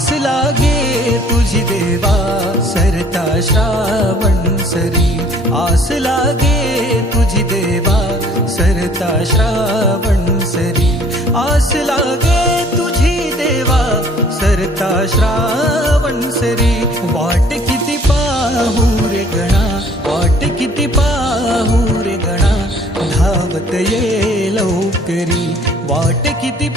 आस लागे तुझी देवा सरता श्रावण सरी, आस लागे तुझी देवा सरता श्रावण सरी, आस लागे तुझी देवा सरता श्रावण सरी। वाट किती पाहू रे गणा, वाट किती पाहू रे गणा, धावत ये लवकरी, वाट किती